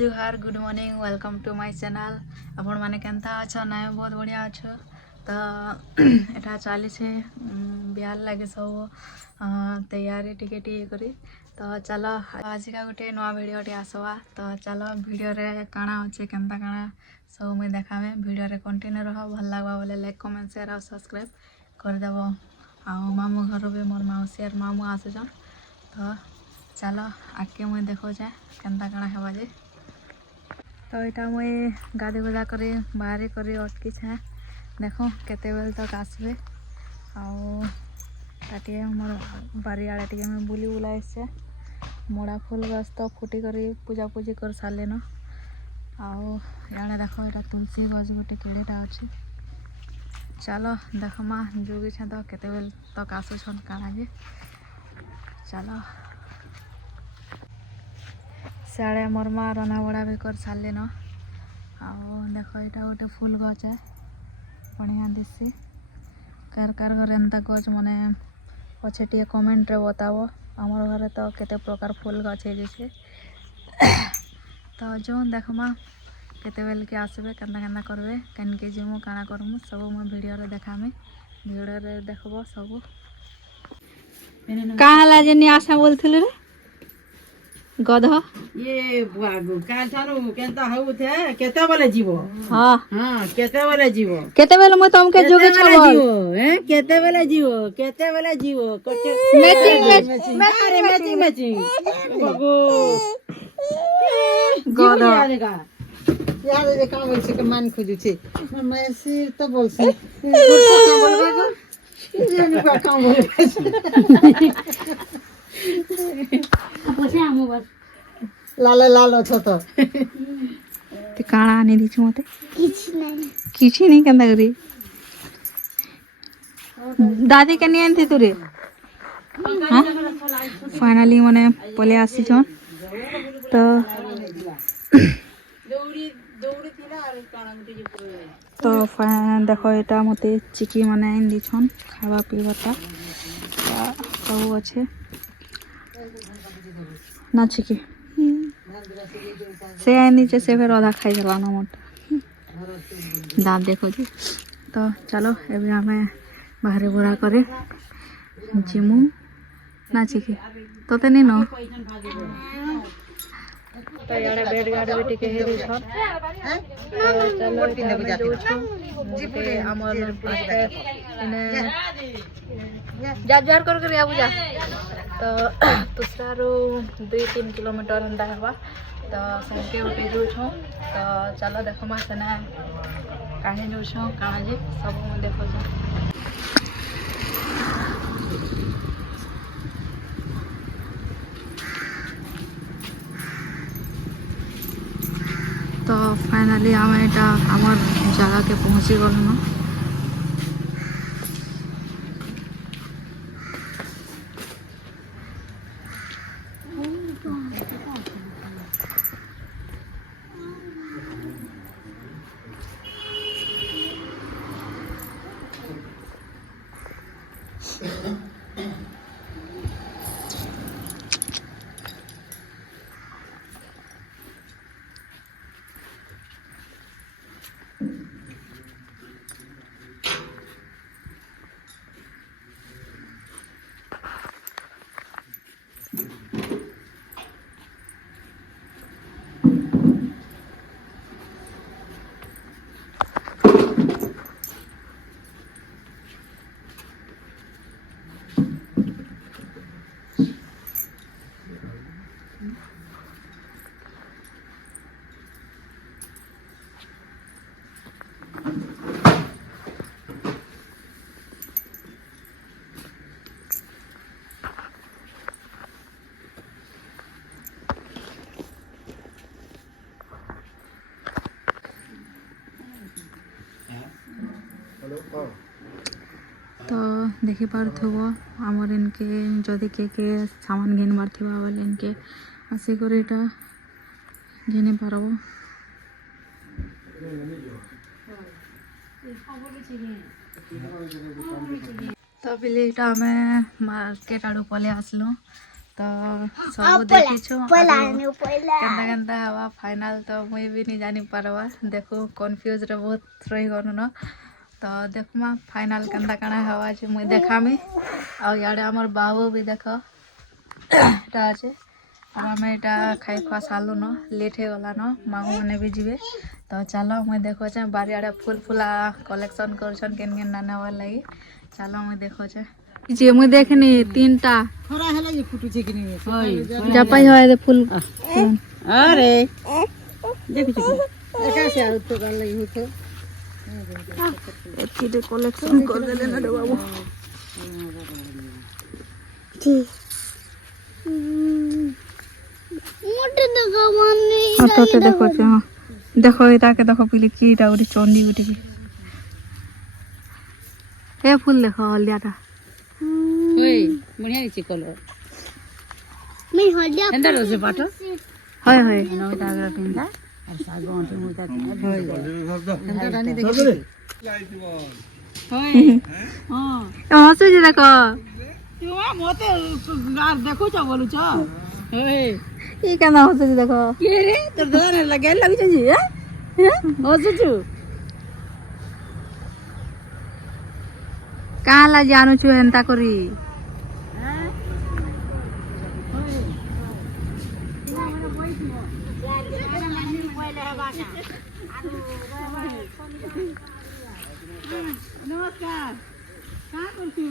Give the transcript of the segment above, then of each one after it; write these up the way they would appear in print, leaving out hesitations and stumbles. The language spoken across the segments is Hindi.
Juhar good morning welcome to my channel आपण माने केनता अच्छा ना बहुत बढ़िया अच्छा तो एटा चली से बिहार लगे सब तैयारी टिके टिके करी तो चलो आज का गोटे नवा वीडियो टे आसवा तो चलो वीडियो रे काना अच्छे केनता काना सब मुझे देखामे वीडियो रे कंटिन्यू रह भल लगवा बोले लाइक कमेंट शेयर और सब्सक्राइब कर देबो आ मामू घर भी मोर मौसी और मामू आसुछन तो चलो आगे मुझे देखो जाए केनता काना हेबा जे तो यहाँ मुई गाधी गुदा कर बाहरी कर अटकी छे देखो केते बेल तक आसबे आटे मोर बारियाड़े टे मुझे बुली बुला से मोड़ा फूल गछ तो फुटी कर पूजा पूजी कर सारे न आड़े देखो यहाँ तुलसी गछ गोटे केड़ेटा अच्छे चलो देखमा जोगी छे तो केते बेल तक आसुछन काना जे चलो साड़े मोर माँ रना बड़ा भी कर सारे न देख यहाँ गोटे फूल गछ है बढ़िया दिसी कार कार घर एंता गछ माने अच्छे टे कमेंट रे बताओ आमर घर तो केते प्रकार फूल गछ है तो जो देखमा केते बेल के आसबे केनता केनता करबे केन के जीमु काना करमु सब मुझे वीडियो रे देखामे वीडियो रे देखबो सब कहाँ ला जे आशा बोलथिल रे गध ये बुआगु काल थानु केनता हउ थे केते बेले जीवो हां हां केते बेले जीवो म तुमके जोगे छबो हैं केते बेले जीवो कटे मैचिंग अरे मैचिंग बाबू गध यार ये काम होय छै के मान खोजु छै मैं सिर तो बोल से बोलबा गो ये नि का काम बोले पछे आमु बस लाल लाल छ तो ते काना आनी दी छ मते किछि नहीं केनता करी दादी के नहीं आनती तुरे हां फाइनली मने पले आसी छन तो तो देखो यहाँ मते चिकी माने दी छन खावा पीवाटा सब अच्छे ना चिकी से नीचे से फिर आधा खाई गला ना मोट दाँत देखो जी तो चलो एबे हमें बाहर बुरा करे जिमु ना चिकी तो नहीं न तो यार बेड गार्ड भी टिके हे छ तो चलो मैं जो छु हमर इने जार कर आबू जा तो दूसरा रो 2-3 किलोमीटर हंदा हवा तो संके उठे जो छु तो चलो देखो मा सना काहे जो छु काहे जे सब मैं देखो छ तो फाइनली आम यहाँ आम जगह के पहुँची गलु न तो देखी पार्थब आमर इनके जदि के सामान घिनबार थी बोले इनके आसिक घिनी पारब तो पहले आम मार्केट आड़ पलि आसलु तो सब देखी छु केंता केंता हवा फाइनल तो मुई भी नहीं जानी पारवा देखो कंफ्यूज रे बहुत रही गनु न तो देखमा फाइनल केंता काना हवा छै मुई देखामी आ याडे हमर बाबू भी देखो এটা আছে আর আমি এটা খাই খোয়া সারলু ন লেট হয়ে গলা ন মামু মানে भी जीवे तो चलो मुई देखो छे बारियाडे फूल फूला कलेक्शन करछन केन केन ना नेवा लागि चलो मुई देखो छे जे मुई देखनी तीनटा थोड़ा हेला जे फुटू छे कि नहीं जपाई होय दे फूल अरे देखि छी एका से आउ तो गल लगी होतो एथि दे कलेक्शन कर देले ना रे बाबू मोटे दगवानी तो देखो छे हां देखो एटा के देखो पीली चीटा उडी चंडी उडी ए फूल देखो हल्दियाटा ओए बढ़िया छी कलर मैं हल्दिया एंदा रोसे पाटो होय होय नोटा अगर पिंदा और सागो अंटे मुता एंदा रानी देखि होय हां हंसु जे देखो तुआ मोते गार देखो छ बोलु छ ओए ई केना हंसु जे देखो के रे तो डर लगे लगी छ जी हैं हंसु छु काला जानू छु हेंता करी नमस्कार का करछु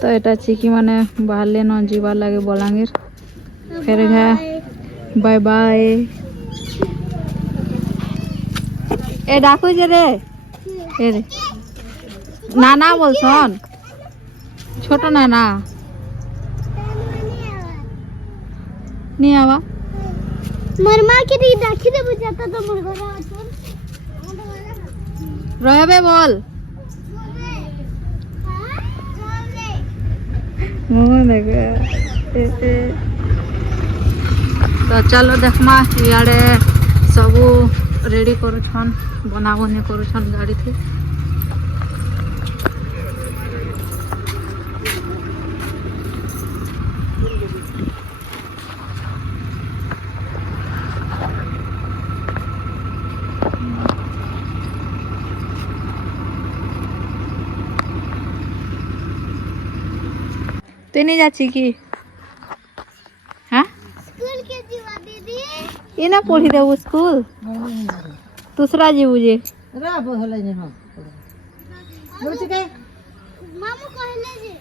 तो एटा चिकी माने बाहरले न जीवा लागे बलांगीर फिर है बाय बाय ए डाकू जे रे ए रे नाना बोलछन छोट नाना नहीं आवा मोर मां के दी राखी दे बुझाता तो मोर घर आछन रहबे बोल मुंह देखे तो चलो देखमा इयाडे सबू रेडी करूछन बना बनी करूछन गाड़ी थी তুই नहीं যাচ্ছি কি হ্যাঁ स्कूल के जीवा दीदी ये ना पढ़ी देबू स्कूल दूसरा जीबू जे रा बोले ने हां बोल के मामू कहले जे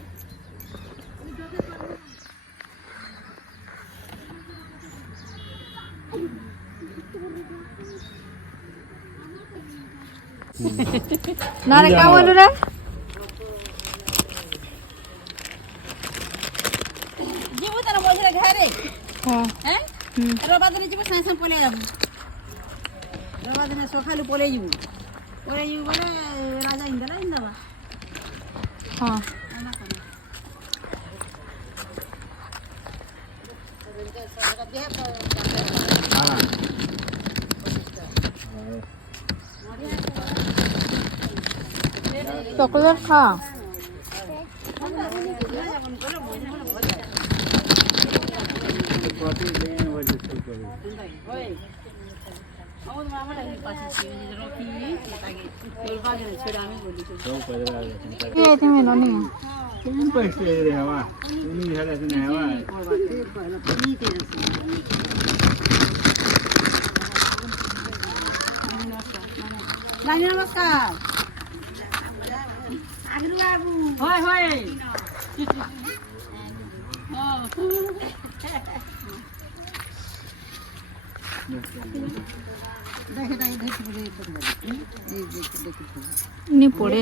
ना रे का बोलू रे जीवो तना बोले घरे हां हैं रबा दिन जीवो साइंस पले जाबू रबा दिन सखालु पले जीवो बोले राजा इंदला इंदवा हां चॉकलेट खा ये थी में नहीं नानी नमस्कार आगरू बाबू होय होय नहीं पड़े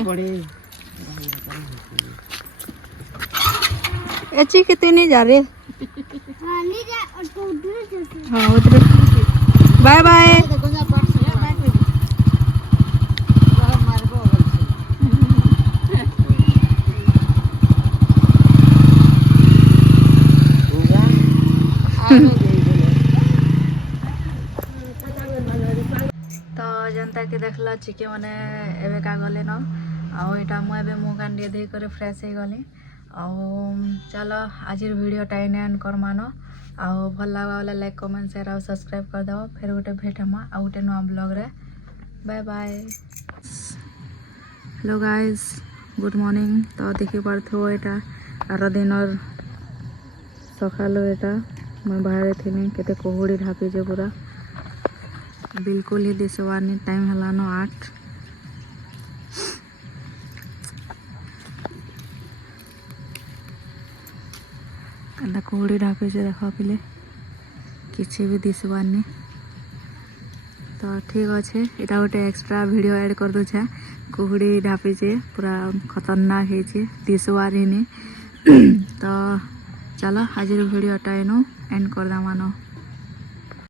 अच्छी कि तू नहीं जा रहे हां नहीं जा और तो उधर चलते हाँ उधर बाय बाय बाकी देखला चिके मैंने एवं का गले न आईटा मुझे मुँह कान टे धोई कर फ्रेश हो गली चलो आज भिडियोटा एंड एंड करमा न आउ भल लगा बोले लाइक कमेंट शेयर और सब्सक्राइब करदेव फिर गोटे भेट हमा आ गोटे नुआ ब्लॉग रे bye bye. Hello guys good morning. तो देखी पार्थो एटा आर दिन सकाल एटा मैं बाहर थी केते कोहुड़ी ढापीचे पूरा बिल्कुल ही दिशवानी टाइम हलान 8 एंता कोहुड़ी ढापीचे देख पिले किसी भी दिशवानी। तो ठीक अच्छे यहाँ गोटे एक्स्ट्रा वीडियो ऐड कर दूचे कुहुड़ी ढापीचे पूरा खतरनाक है दिशवार ही तो चलो आज वीडियोटा एनु एंड कर दामानो।